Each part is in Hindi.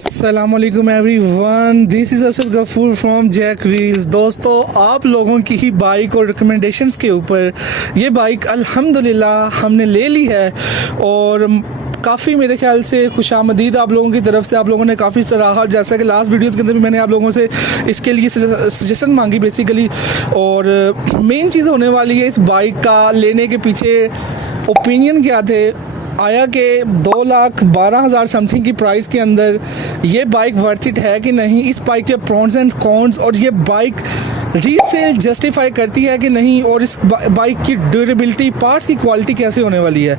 अस्सलामुअलैकुम everyone, this is Asad Ghafoor from Jack Wheels. दोस्तों, आप लोगों की ही बाइक और रिकमेंडेशंस के ऊपर ये बाइक अल्हम्दुलिल्लाह हमने ले ली है और काफ़ी मेरे ख्याल से खुशामदीद आप लोगों की तरफ से आप लोगों ने काफ़ी सराहा। जैसा कि लास्ट वीडियोस के अंदर भी मैंने आप लोगों से इसके लिए सजेशन मांगी बेसिकली, और मेन चीज़ होने वाली है इस बाइक का लेने के पीछे ओपिनियन क्या थे। आया कि 2,12,000 समथिंग की प्राइस के अंदर ये बाइक वर्थ इट है कि नहीं, इस बाइक के प्रॉन्स एंड कॉन्स, और ये बाइक रीसेल जस्टिफाई करती है कि नहीं, और इस बाइक की ड्यूरेबिलिटी, पार्ट्स की क्वालिटी कैसे होने वाली है।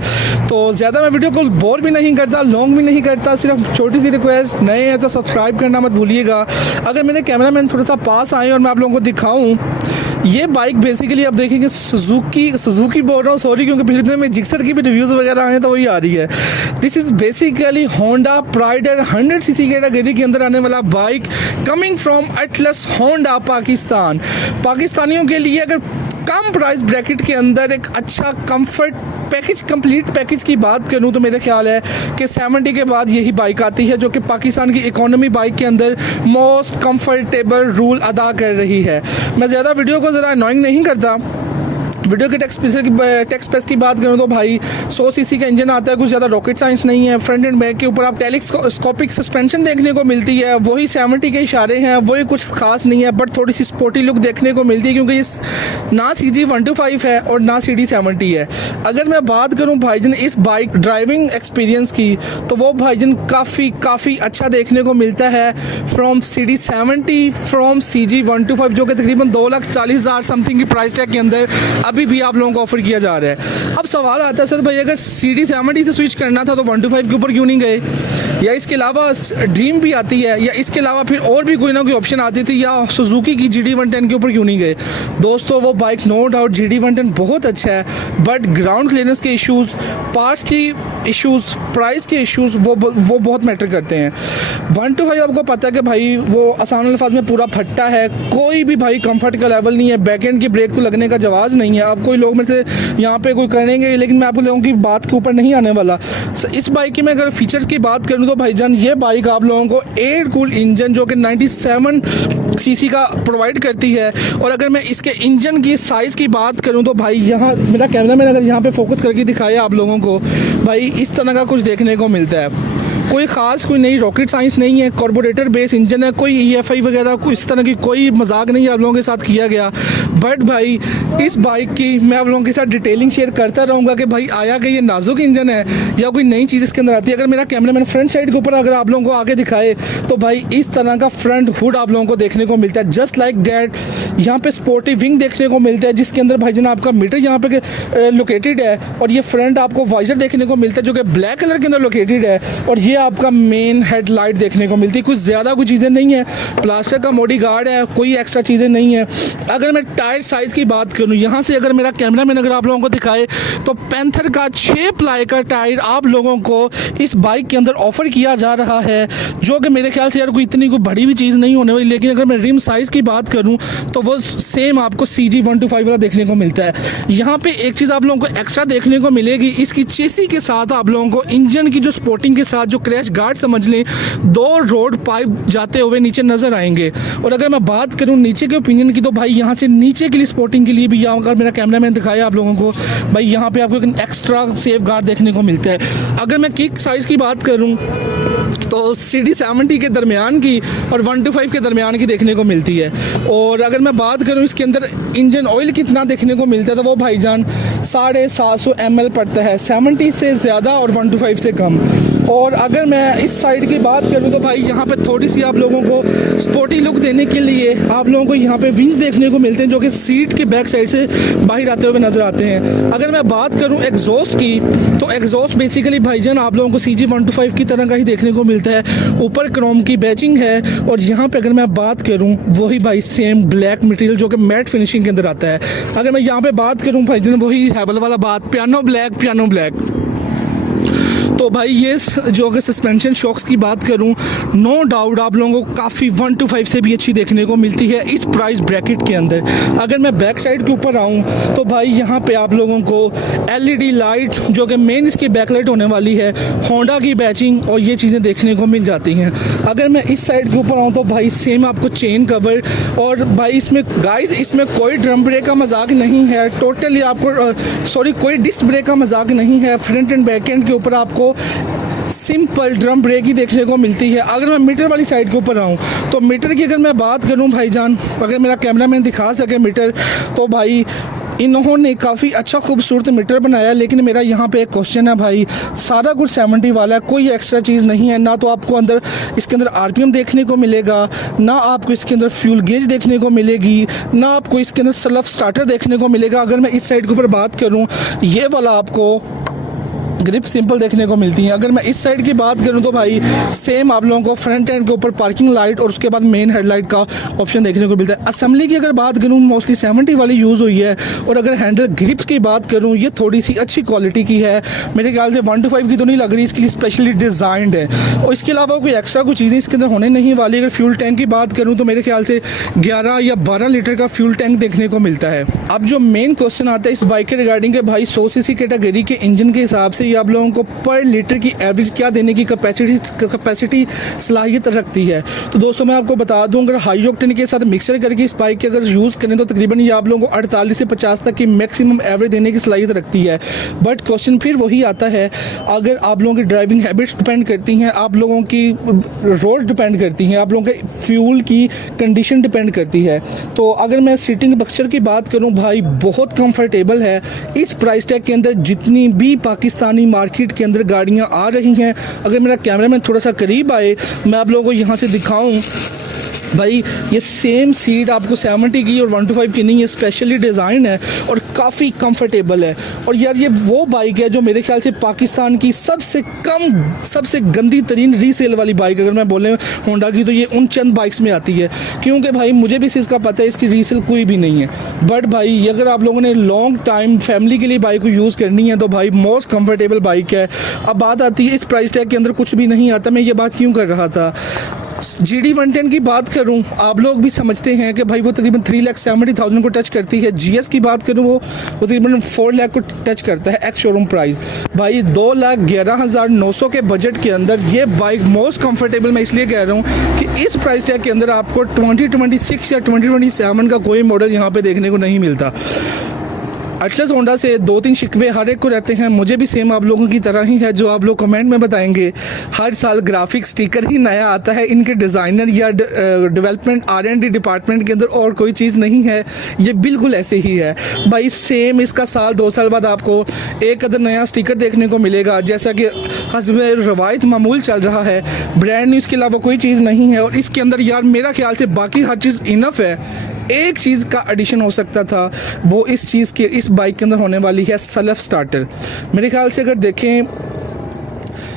तो ज़्यादा मैं वीडियो को बोर भी नहीं करता, लॉन्ग भी नहीं करता, सिर्फ छोटी सी रिक्वेस्ट, नए हैं तो सब्सक्राइब करना मत भूलिएगा। अगर मेरे कैमरामैन थोड़ा सा पास आए और मैं आप लोगों को दिखाऊं, ये बाइक बेसिकली आप देखेंगे सुजुकी बोल रहा हूँ, सॉरी, क्योंकि पिछले दिन में जिक्सर की भी रिव्यूज़ वगैरह आए तो वही आ रही है। This is basically Honda Prider 100 CC category के अंदर आने वाला bike, coming from Atlas Honda Pakistan. पाकिस्तानियों के लिए अगर कम प्राइस ब्रैकेट के अंदर एक अच्छा कंफर्ट पैकेज, कंप्लीट पैकेज की बात करूं तो मेरे ख्याल है कि 70 के बाद यही बाइक आती है जो कि पाकिस्तान की इकोनॉमी बाइक के अंदर मोस्ट कंफर्टेबल रोल अदा कर रही है। मैं ज़्यादा वीडियो को ज़रा अनॉइंग नहीं करता। वीडियो के टेक्स स्पेस की बात करूँ तो भाई 100 सीसी का इंजन आता है, कुछ ज़्यादा रॉकेट साइंस नहीं है। फ्रंट एंड बैक के ऊपर आप टेलीस्कोपिक सस्पेंशन देखने को मिलती है, वही 70 के इशारे हैं, वही कुछ खास नहीं है, बट थोड़ी सी स्पोर्टी लुक देखने को मिलती है क्योंकि इस ना CG 125 है और ना CD 70 है। अगर मैं बात करूँ भाईजन इस बाइक ड्राइविंग एक्सपीरियंस की, तो वो भाईजन काफ़ी अच्छा देखने को मिलता है फ्रॉम CD 70, फ्रॉम CG 125, जो कि तकरीबन 2,40,000 समथिंग की प्राइस टैग के अंदर अभी भी आप लोगों को ऑफर किया जा रहा है। अब सवाल आता है सर भाई, अगर CD 70 से स्विच करना था तो 125 के ऊपर क्यों नहीं गए, या इसके अलावा ड्रीम भी आती है, या इसके अलावा फिर और भी कोई ना कोई ऑप्शन आती थी, या सुजुकी की GD 110 के ऊपर क्यों नहीं गए। दोस्तों, वो बाइक नो डाउट GD 110 बहुत अच्छा है, बट ग्राउंड क्लियरेंस के इश्यूज़, पार्ट्स की इश्यूज़, प्राइस के इश्यूज़ वो बहुत मैटर करते हैं। 125 आपको पता है कि भाई वो आसान अल्फाज में पूरा फट्टा है, कोई भी भाई कंफर्ट का लेवल नहीं है, बैक एंड की ब्रेक तो लगने का जवाब नहीं है। अब कोई लोग में से यहाँ पे कोई करेंगे, लेकिन मैं आप लोगों की बात के ऊपर नहीं आने वाला। इस बाइक की मैं अगर फीचर्स की बात करूँ तो भाईजान ये बाइक आप लोगों को एयर कूल इंजन जो कि 97 सीसी का प्रोवाइड करती है। और अगर मैं इसके इंजन की साइज़ की बात करूं तो भाई यहाँ मेरा कैमरामैन अगर यहाँ पे फोकस करके दिखाए आप लोगों को, भाई इस तरह का कुछ देखने को मिलता है। कोई ख़ास कोई नई रॉकेट साइंस नहीं है, कार्बोरेटर बेस इंजन है, कोई EFI वगैरह कोई इस तरह की कोई मजाक नहीं है आप लोगों के साथ किया गया। बट भाई इस बाइक की मैं आप लोगों के साथ डिटेलिंग शेयर करता रहूँगा कि भाई आया कि ये नाजुक इंजन है या कोई नई चीज़ इसके अंदर आती है। अगर मेरा कैमरामैन फ्रंट साइड के ऊपर अगर आप लोगों को आगे दिखाए तो भाई इस तरह का फ्रंट हुड आप लोगों को देखने को मिलता है, जस्ट लाइक डैट। यहाँ पे स्पोर्टी विंग देखने को मिलता है जिसके अंदर भाईजान आपका मीटर यहाँ पे लोकेटेड है, और ये फ्रंट आपको वाइजर देखने को मिलता है जो कि ब्लैक कलर के अंदर लोकेटेड है, और ये आपका मेन हेडलाइट देखने को मिलती है। कुछ ज़्यादा कुछ चीज़ें नहीं है, प्लास्टर का मोडी गार्ड है, कोई एक्स्ट्रा चीज़ें नहीं है। अगर मैं टायर साइज़ की बात करूँ, यहाँ से अगर मेरा कैमरामैन अगर आप लोगों को दिखाए तो पैंथर का 6 प्लाई का टायर आप लोगों को इस बाइक के अंदर ऑफर किया जा रहा है, जो कि मेरे ख्याल से यार कोई इतनी कोई बड़ी भी चीज़ नहीं होने वाली। लेकिन अगर मैं रिम साइज़ की बात करूँ तो वो सेम आपको CG 125 वाला देखने को मिलता है। यहाँ पे एक चीज़ आप लोगों को एक्स्ट्रा देखने को मिलेगी, इसकी चेसी के साथ आप लोगों को इंजन की जो स्पोर्टिंग के साथ जो क्रैश गार्ड समझ लें, 2 रोड पाइप जाते हुए नीचे नज़र आएंगे। और अगर मैं बात करूँ नीचे के ओपिनियन की, तो भाई यहाँ से नीचे के लिए स्पोर्टिंग के लिए भी, यहाँ अगर मेरा कैमरामैन दिखाया आप लोगों को, भाई यहाँ पे आपको एक एक्स्ट्रा सेफ गार्ड देखने को मिलता है। अगर मैं किक साइज़ की बात करूँ तो CD 70 के दरमियान की और 125 के दरमियान की देखने को मिलती है। और अगर मैं बात करूं इसके अंदर इंजन ऑयल कितना देखने को मिलता है तो वो भाईजान 750 ml पड़ता है, 70 से ज़्यादा और 125 से कम। और अगर मैं इस साइड की बात करूं तो भाई यहाँ पे थोड़ी सी आप लोगों को स्पोर्टी लुक देने के लिए आप लोगों को यहाँ पे विंग्स देखने को मिलते हैं जो कि सीट के बैक साइड से बाहर आते हुए नज़र आते हैं। अगर मैं बात करूँ एग्जॉस्ट की, तो एग्जॉस्ट बेसिकली भाईजान आप लोगों को CG 125 की तरह का ही देखने को मिलता है। ऊपर क्रोम की बैचिंग है, और यहाँ पे अगर मैं बात करूँ वही भाई सेम ब्लैक मटेरियल जो कि मैट फिनिशिंग के अंदर आता है। अगर मैं यहाँ पे बात करूँ भाईजान वही हैवल वाला बात, पियानो ब्लैक। तो भाई ये जो अगर सस्पेंशन शॉक्स की बात करूं, नो डाउट आप लोगों को काफ़ी 1 to 5 से भी अच्छी देखने को मिलती है इस प्राइस ब्रैकेट के अंदर। अगर मैं बैक साइड के ऊपर आऊं तो भाई यहाँ पे आप लोगों को LED लाइट जो कि मेन इसकी बैकलाइट होने वाली है, होंडा की बैचिंग और ये चीज़ें देखने को मिल जाती हैं। अगर मैं इस साइड के ऊपर आऊँ तो भाई सेम आपको चेन कवर, और भाई इसमें गाइस इसमें कोई ड्रम ब्रेक का मजाक नहीं है, टोटली आपको कोई डिस्क ब्रेक का मजाक नहीं है। फ्रंट एंड बैक एंड के ऊपर आपको सिंपल ड्रम ब्रेक ही देखने को मिलती है। अगर मैं मीटर वाली साइड के ऊपर आऊँ तो मीटर की अगर मैं बात करूँ भाईजान, अगर मेरा कैमरामैन दिखा सके मीटर, तो भाई इन्होंने काफ़ी अच्छा खूबसूरत मीटर बनाया। लेकिन मेरा यहाँ पे एक क्वेश्चन है भाई, सारा कुछ 70 वाला है, कोई एक्स्ट्रा चीज़ नहीं है। ना तो आपको अंदर इसके अंदर RPM देखने को मिलेगा, ना आपको इसके अंदर फ्यूल गेज देखने को मिलेगी, ना आपको इसके अंदर सेल्फ स्टार्टर देखने को मिलेगा। अगर मैं इस साइड के ऊपर बात करूँ, ये वाला आपको ग्रिप सिंपल देखने को मिलती हैं। अगर मैं इस साइड की बात करूं तो भाई सेम आप लोगों को फ्रंट एंड के ऊपर पार्किंग लाइट और उसके बाद मेन हेडलाइट का ऑप्शन देखने को मिलता है। असेंबली की अगर बात करूं मोस्टली 70 वाली यूज़ हुई है। और अगर हैंडल ग्रिप्स की बात करूं, ये थोड़ी सी अच्छी क्वालिटी की है, मेरे ख्याल से 1 to 5 की तो नहीं लग रही, इसके लिए स्पेशली डिज़ाइंड है। और इसके अलावा कोई एक्स्ट्रा कोई चीज़ें इसके अंदर होने नहीं वाली। अगर फ्यूल टैंक की बात करूँ तो मेरे ख्याल से 11 या 12 लीटर का फ्यूल टैंक देखने को मिलता है। अब जो मेन क्वेश्चन आता है इस बाइक के रिगार्डिंग के भाई 100 cc कैटेगरी के इंजन के हिसाब से ये आप लोगों को पर लीटर की एवरेज क्या देने की कैपेसिटी सलाहियत रखती है। तो दोस्तों मैं आपको बता दूं, अगर हाई ऑक्टेन के साथ मिक्सर करके इस बाइक के अगर यूज़ करें तो तकरीबन ये आप लोगों को 48 से 50 तक की मैक्सिमम एवरेज देने की सलाहियत रखती है। बट क्वेश्चन फिर वही आता है, अगर आप लोगों की ड्राइविंग हैबिट्स डिपेंड करती हैं, आप लोगों की रोड डिपेंड करती हैं, आप लोगों के फ्यूल की कंडीशन डिपेंड करती है। तो अगर मैं सीटिंग स्ट्रक्चर की बात करूँ भाई, बहुत कंफर्टेबल है इस प्राइस टैग के अंदर। जितनी भी पाकिस्तानी मार्केट के अंदर गाड़ियां आ रही हैं, अगर मेरा कैमरामैन थोड़ा सा करीब आए, मैं आप लोगों को यहां से दिखाऊं भाई, ये सेम सीट आपको 70 की और 1 to 5 की नहीं है, स्पेशली डिज़ाइन है और काफ़ी कंफर्टेबल है। और यार ये वो बाइक है जो मेरे ख्याल से पाकिस्तान की सबसे गंदी तरीन रीसेल वाली बाइक, अगर मैं बोले होंडा की, तो ये उन चंद बाइक्स में आती है। क्योंकि भाई मुझे भी इस चीज़ का पता है इसकी रीसेल कोई भी नहीं है। बट भाई अगर आप लोगों ने लॉन्ग टाइम फैमिली के लिए बाइक को यूज़ करनी है तो भाई मोस्ट कंफर्टेबल बाइक है। अब बात आती है इस प्राइस टैग के अंदर कुछ भी नहीं आता। मैं ये बात क्यों कर रहा था, GD 110 की बात करूं, आप लोग भी समझते हैं कि भाई वो तकरीबन 3,70,000 को टच करती है। GS की बात करूं वो तकरीबन 4 लाख को टच करता है एक्स शोरूम प्राइस। भाई 2,11,900 के बजट के अंदर ये बाइक मोस्ट कंफर्टेबल मैं इसलिए कह रहा हूं कि इस प्राइस टैग के अंदर आपको 2026 या 2027 का कोई मॉडल यहाँ पे देखने को नहीं मिलता। अटलस होंडा से 2-3 शिकवे हर एक को रहते हैं, मुझे भी सेम आप लोगों की तरह ही है, जो आप लोग कमेंट में बताएंगे। हर साल ग्राफिक स्टिकर ही नया आता है, इनके डिज़ाइनर या डेवलपमेंट R&D डिपार्टमेंट के अंदर और कोई चीज़ नहीं है, ये बिल्कुल ऐसे ही है भाई। सेम इसका साल 2 साल बाद आपको एक अदर नया स्टिकर देखने को मिलेगा, जैसा कि हस्ब रवायत मामूल चल रहा है। ब्रांड न्यू इसके अलावा कोई चीज़ नहीं है। और इसके अंदर यार मेरा ख्याल से बाकी हर चीज़ इनफ है। एक चीज़ का एडिशन हो सकता था, वो इस बाइक के अंदर होने वाली है सेल्फ स्टार्टर। मेरे ख्याल से अगर देखें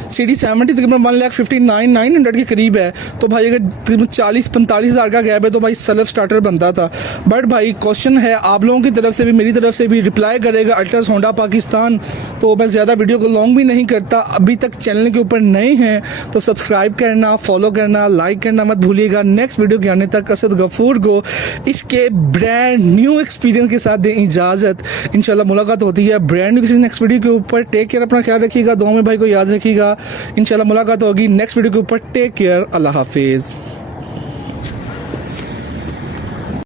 CD 70 तकरीबन 1,59,900 के करीब है, तो भाई अगर तकरीबन 40-45 हज़ार का गैप है तो भाई सेल्फ स्टार्टर बनता था। बट भाई क्वेश्चन है आप लोगों की तरफ से भी मेरी तरफ से भी, रिप्लाई करेगा अटलस होंडा पाकिस्तान। तो मैं ज़्यादा वीडियो को लॉन्ग भी नहीं करता। अभी तक चैनल के ऊपर नए हैं तो सब्सक्राइब करना, फॉलो करना, लाइक करना मत भूलिएगा। नेक्स्ट वीडियो के आने तक असद गफूर को इसके ब्रांड न्यू एक्सपीरियंस के साथ दें इजाज़त। इंशाल्लाह मुलाकात होती है ब्रांड न्यू किसी नेक्स्ट वीडियो के ऊपर। टेक केयर, अपना ख्याल रखिएगा, दुआ में भाई को याद रखिएगा। इंशाल्लाह मुलाकात होगी नेक्स्ट वीडियो के ऊपर। टेक केयर, अल्लाह हाफिज़।